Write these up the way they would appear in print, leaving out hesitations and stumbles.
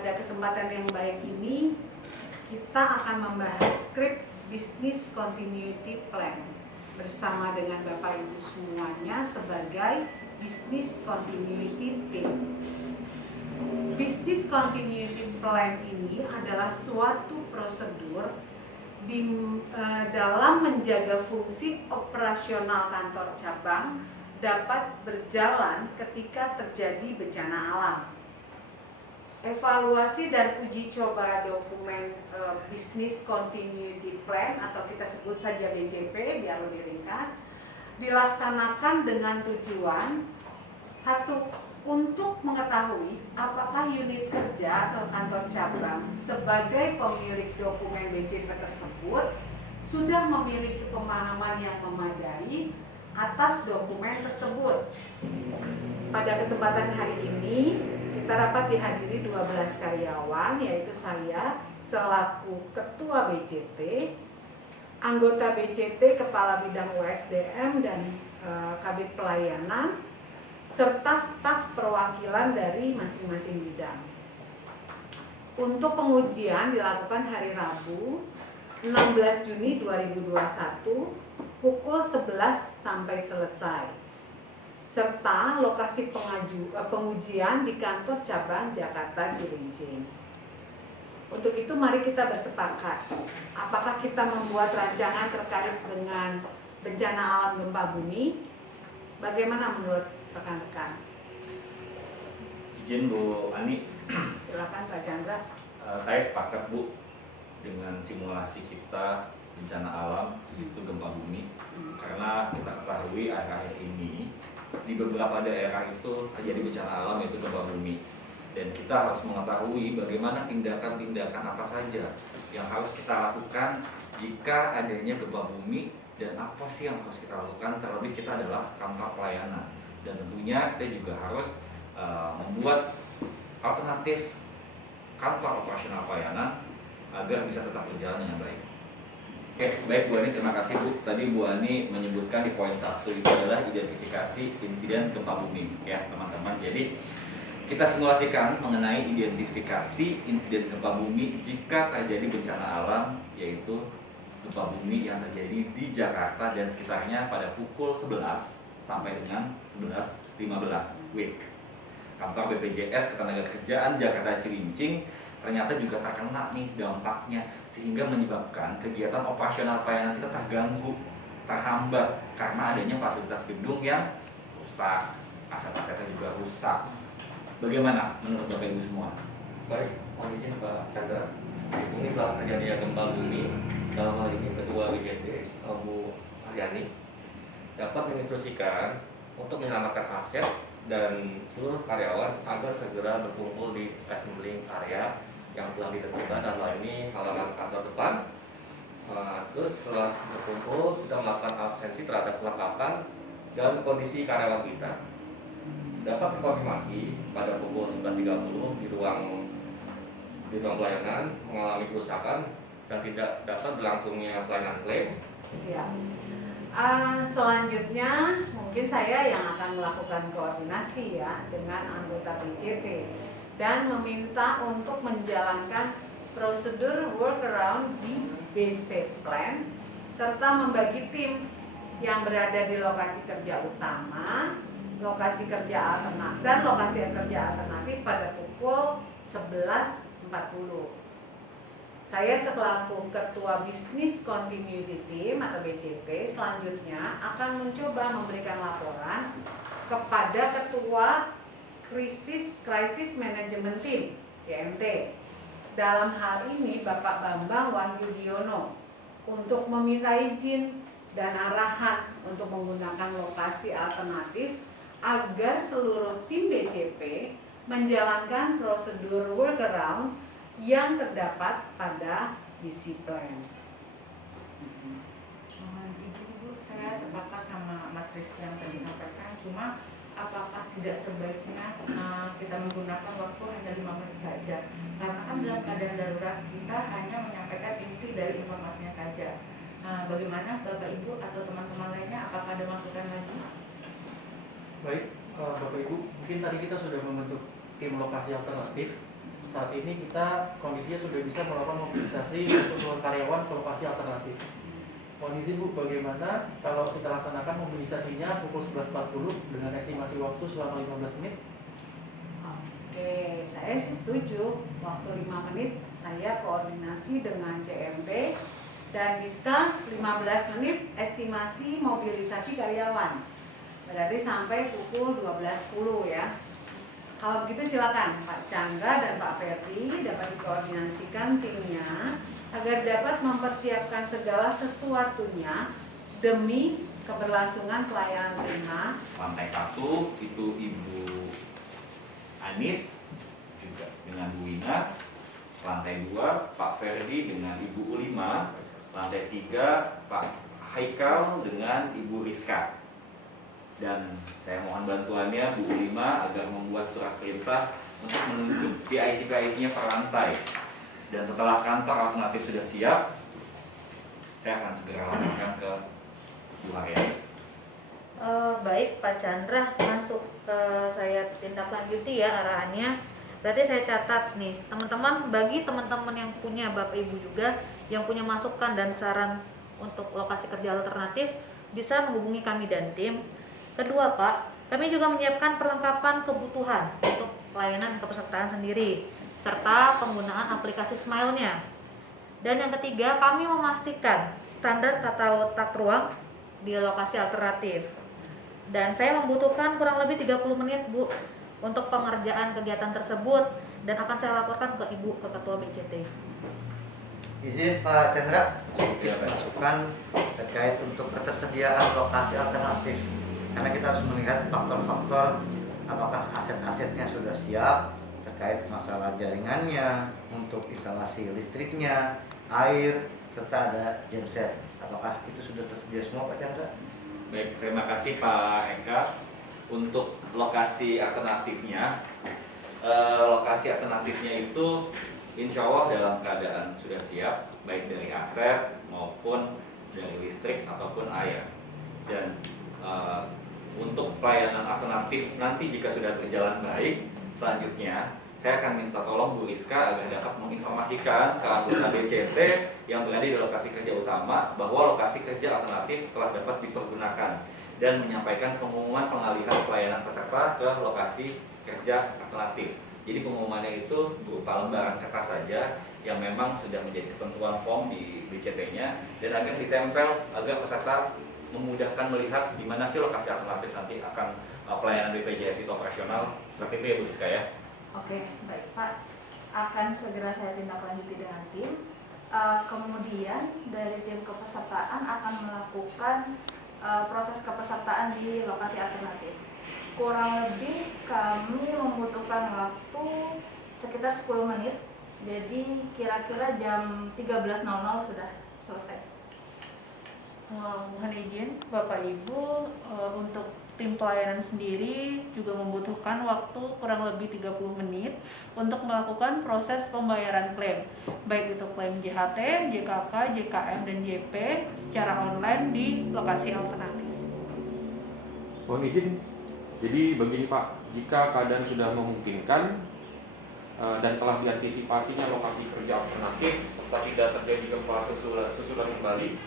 Pada kesempatan yang baik ini, kita akan membahas skrip Business Continuity Plan bersama dengan Bapak Ibu semuanya sebagai Business Continuity Team. Business Continuity Plan ini adalah suatu prosedur dalam menjaga fungsi operasional kantor cabang dapat berjalan ketika terjadi bencana alam. Evaluasi dan uji coba dokumen Business Continuity Plan atau kita sebut saja BCP biar lebih ringkas, dilaksanakan dengan tujuan satu, untuk mengetahui apakah unit kerja atau kantor cabang sebagai pemilik dokumen BCP tersebut sudah memiliki pemahaman yang memadai atas dokumen tersebut. Pada kesempatan hari ini kita dapat dihadiri 12 karyawan, yaitu saya selaku Ketua BCT, anggota BCT, Kepala Bidang USDM dan Kabid Pelayanan, serta staf perwakilan dari masing-masing bidang. Untuk pengujian dilakukan hari Rabu 16 Juni 2021 pukul 11 sampai selesai, serta lokasi pengujian di kantor cabang Jakarta Cilincing. Untuk itu mari kita bersepakat, apakah kita membuat rancangan terkait dengan bencana alam gempa bumi? Bagaimana menurut rekan-rekan? Izin Bu Ani. Silakan Pak Chandra. Saya sepakat Bu dengan simulasi kita bencana alam itu gempa bumi, karena kita ketahui akhir-akhir ini di beberapa daerah itu terjadi bencana alam yaitu gempa bumi, dan kita harus mengetahui bagaimana tindakan-tindakan apa saja yang harus kita lakukan jika adanya gempa bumi dan apa sih yang harus kita lakukan. Terlebih kita adalah kantor pelayanan dan tentunya kita juga harus membuat alternatif kantor operasional pelayanan agar bisa tetap berjalan dengan baik. Oke, baik Bu Ani, terima kasih Bu. Tadi Bu Ani menyebutkan di poin 1 itu adalah identifikasi insiden gempa bumi ya teman-teman. Jadi kita simulasikan mengenai identifikasi insiden gempa bumi jika terjadi bencana alam, yaitu gempa bumi yang terjadi di Jakarta dan sekitarnya pada pukul 11 sampai dengan 11.15 WIB. Kantor BPJS Ketenagakerjaan Jakarta Cilincing ternyata juga terkena nih dampaknya, sehingga menyebabkan kegiatan operasional pelayanan kita terganggu, terhambat karena adanya fasilitas gedung yang rusak, aset-asetnya juga rusak. Bagaimana menurut Bapak Ibu semua? Baik, mohon izin Pak Chandra. Ini setelah terjadinya gempa bumi, dalam hal ini Ketua BCT Bu Aryani dapat menginstruksikan untuk menyelamatkan aset dan seluruh karyawan agar segera berkumpul di assembling area yang telah ditentukan, dalam hal ini halaman kantor depan. Terus setelah berkumpul, kita melakukan absensi terhadap kelengkapan dan kondisi karyawan kita. Dapat terkonfirmasi pada pukul 11.30 di ruang pelayanan mengalami kerusakan dan tidak dapat berlangsungnya pelayanan klaim. Siap. Selanjutnya mungkin saya yang akan melakukan koordinasi ya dengan anggota BCT dan meminta untuk menjalankan prosedur workaround di BC Plan serta membagi tim yang berada di lokasi kerja utama, lokasi kerja alternatif dan lokasi kerja alternatif pada pukul 11.40. Saya selaku Ketua Business Continuity Team atau BCT selanjutnya akan mencoba memberikan laporan kepada Ketua Crisis Management Team CMT. Dalam hal ini Bapak Bambang Wahyudiono untuk meminta izin dan arahan untuk menggunakan lokasi alternatif agar seluruh tim BCP menjalankan prosedur workaround yang terdapat pada BC Plan. Mohon izin Bu, saya sepakat sama Mas Rizky yang tadi sampaikan. Cuma apakah tidak sebaiknya kita menggunakan waktu hanya 5 menit saja? Karena kan dalam keadaan darurat kita hanya menyampaikan inti dari informasinya saja. Bagaimana Bapak Ibu atau teman-teman lainnya? Apakah ada masukan lagi? Baik, Bapak Ibu, mungkin tadi kita sudah membentuk tim lokasi alternatif saat ini kita kondisinya sudah bisa melakukan mobilisasi untuk seluruh karyawan ke lokasi alternatif. Mohon izin Bu, bagaimana kalau kita laksanakan mobilisasinya pukul 11.40 dengan estimasi waktu selama 15 menit? Oke, saya sih setuju. Waktu 5 menit saya koordinasi dengan CMP dan Diska 15 menit estimasi mobilisasi karyawan. Berarti sampai pukul 12.10 ya. Kalau begitu silakan Pak Chandra dan Pak Ferdi dapat dikoordinasikan timnya agar dapat mempersiapkan segala sesuatunya demi keberlangsungan pelayanan prima. Lantai 1 itu Ibu Anis juga dengan Bu Wina. Lantai 2 Pak Ferdi dengan Ibu Ulima. Lantai 3 Pak Haikal dengan Ibu Rizka. Dan saya mohon bantuannya Bu Ulima agar membuat surat perintah untuk menunjuk PIC-PIC-nya per lantai. Dan setelah kantor alternatif sudah siap, saya akan segera laporkan ke Bu Haryani. Baik Pak Chandra, masuk ke saya tindak lanjuti ya arahannya. Berarti saya catat nih teman-teman, bagi teman-teman yang punya Bapak Ibu juga yang punya masukan dan saran untuk lokasi kerja alternatif bisa menghubungi kami dan tim. Kedua Pak, kami juga menyiapkan perlengkapan kebutuhan untuk pelayanan kepesertaan sendiri serta penggunaan aplikasi Smile-nya. Dan yang ketiga, kami memastikan standar tata letak ruang di lokasi alternatif. Dan saya membutuhkan kurang lebih 30 menit Bu untuk pengerjaan kegiatan tersebut dan akan saya laporkan ke Ibu, ke Ketua BCT. Izin Pak Chandra, sedikit masukan terkait untuk ketersediaan lokasi alternatif. Karena kita harus melihat faktor-faktor apakah aset-asetnya sudah siap terkait masalah jaringannya, untuk instalasi listriknya, air, serta ada genset. Apakah itu sudah tersedia semua Pak Chandra? Baik, terima kasih Pak Eka. Untuk lokasi alternatifnya, itu insya Allah dalam keadaan sudah siap, baik dari aset maupun dari listrik ataupun air. Dan untuk pelayanan alternatif nanti jika sudah berjalan baik, selanjutnya saya akan minta tolong Bu Rizka agar dapat menginformasikan ke anggota BCT yang berada di lokasi kerja utama bahwa lokasi kerja alternatif telah dapat dipergunakan dan menyampaikan pengumuman pengalihan pelayanan peserta ke lokasi kerja alternatif. Jadi pengumumannya itu berupa lembaran kertas saja yang memang sudah menjadi ketentuan form di BCT-nya dan agar ditempel agar peserta memudahkan melihat di mana sih lokasi alternatif nanti akan pelayanan BPJS itu operasional. Seperti itu ya Bu Rizka ya. Oke, baik Pak. Akan segera saya tindak lanjuti dengan tim. Kemudian dari tim kepesertaan akan melakukan proses kepesertaan di lokasi alternatif. Kurang lebih kami membutuhkan waktu sekitar 10 menit. Jadi kira-kira jam 13.00 sudah selesai. Mohon izin Bapak Ibu, untuk tim pelayanan sendiri juga membutuhkan waktu kurang lebih 30 menit untuk melakukan proses pembayaran klaim, baik itu klaim JHT, JKK, JKM, dan JP secara online di lokasi alternatif. Mohon izin, jadi begini Pak, jika keadaan sudah memungkinkan dan telah diantisipasinya lokasi kerja alternatif serta tidak terjadi gempa susulan kembali,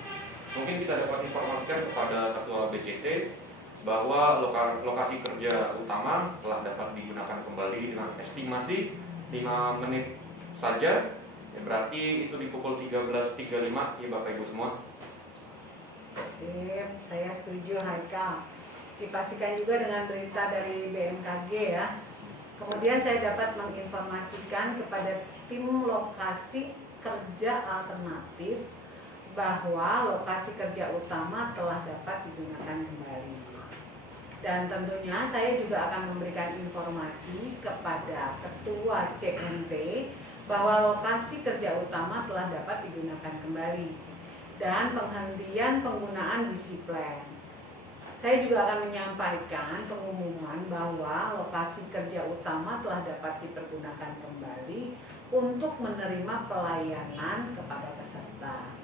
mungkin kita dapat informasikan kepada Ketua BCT bahwa lokasi kerja utama telah dapat digunakan kembali dengan estimasi 5 menit saja, ya berarti itu di pukul 13.35 ya Bapak Ibu semua. Sip, saya setuju Haikal. Dipastikan juga dengan berita dari BMKG ya. Kemudian saya dapat menginformasikan kepada tim lokasi kerja alternatif bahwa lokasi kerja utama telah dapat digunakan kembali. Dan tentunya saya juga akan memberikan informasi kepada Ketua CMT bahwa lokasi kerja utama telah dapat digunakan kembali dan penghentian penggunaan disiplin. Saya juga akan menyampaikan pengumuman bahwa lokasi kerja utama telah dapat dipergunakan kembali untuk menerima pelayanan kepada peserta.